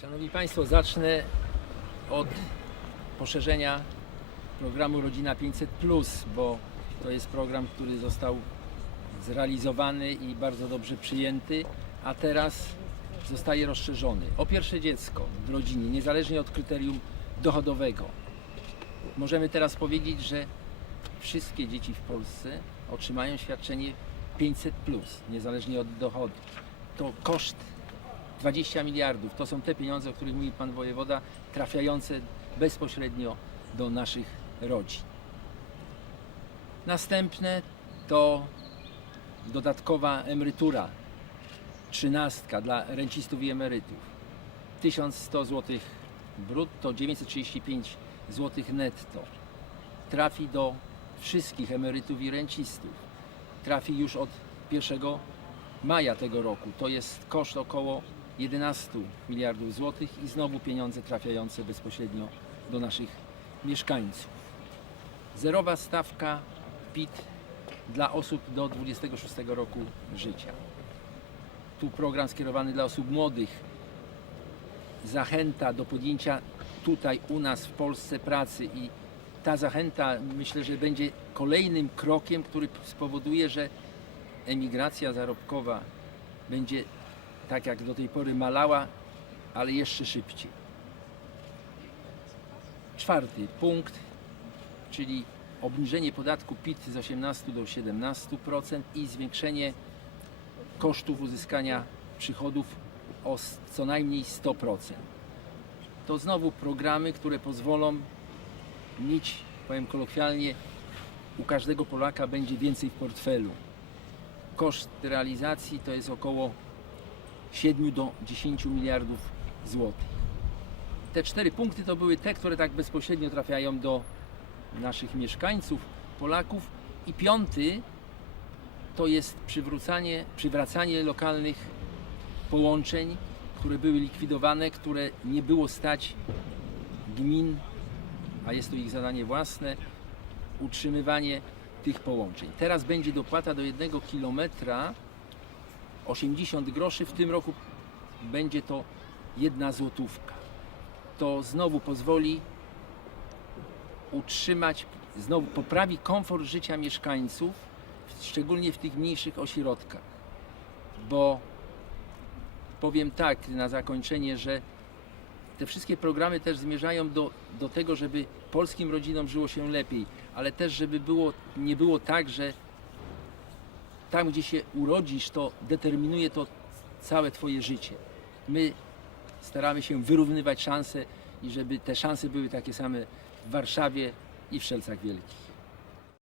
Szanowni Państwo, zacznę od poszerzenia programu Rodzina 500, bo to jest program, który został zrealizowany i bardzo dobrze przyjęty, a teraz zostaje rozszerzony o pierwsze dziecko w rodzinie, niezależnie od kryterium dochodowego. Możemy teraz powiedzieć, że wszystkie dzieci w Polsce otrzymają świadczenie 500, niezależnie od dochodu. To koszt 20 miliardów. To są te pieniądze, o których mówi Pan Wojewoda, trafiające bezpośrednio do naszych rodzin. Następne to dodatkowa emerytura, trzynastka dla rencistów i emerytów. 1100 zł brutto, 935 zł netto. Trafi do wszystkich emerytów i rencistów. Trafi już od 1 maja tego roku. To jest koszt około 11 miliardów złotych i znowu pieniądze trafiające bezpośrednio do naszych mieszkańców. Zerowa stawka PIT dla osób do 26 roku życia. Tu program skierowany dla osób młodych. Zachęta do podjęcia tutaj u nas w Polsce pracy i ta zachęta myślę, że będzie kolejnym krokiem, który spowoduje, że emigracja zarobkowa będzie tak jak do tej pory malała, ale jeszcze szybciej. Czwarty punkt, czyli obniżenie podatku PIT z 18 do 17% i zwiększenie kosztów uzyskania przychodów o co najmniej 100%. To znowu programy, które pozwolą mieć, powiem kolokwialnie, u każdego Polaka będzie więcej w portfelu. Koszt realizacji to jest około 7 do 10 miliardów złotych. Te cztery punkty to były te, które tak bezpośrednio trafiają do naszych mieszkańców, Polaków. I piąty to jest przywrócanie, przywracanie lokalnych połączeń, które były likwidowane, które nie było stać gmin, a jest to ich zadanie własne, utrzymywanie tych połączeń. Teraz będzie dopłata do jednego kilometra 80 groszy, w tym roku będzie to jedna złotówka. To znowu pozwoli utrzymać, znowu poprawi komfort życia mieszkańców, szczególnie w tych mniejszych ośrodkach. Bo powiem tak na zakończenie, że te wszystkie programy też zmierzają do, do tego, żeby polskim rodzinom żyło się lepiej, ale też, żeby było, nie było tak, że tam, gdzie się urodzisz, to determinuje to całe Twoje życie. My staramy się wyrównywać szanse i żeby te szanse były takie same w Warszawie i w Szelcach Wielkich.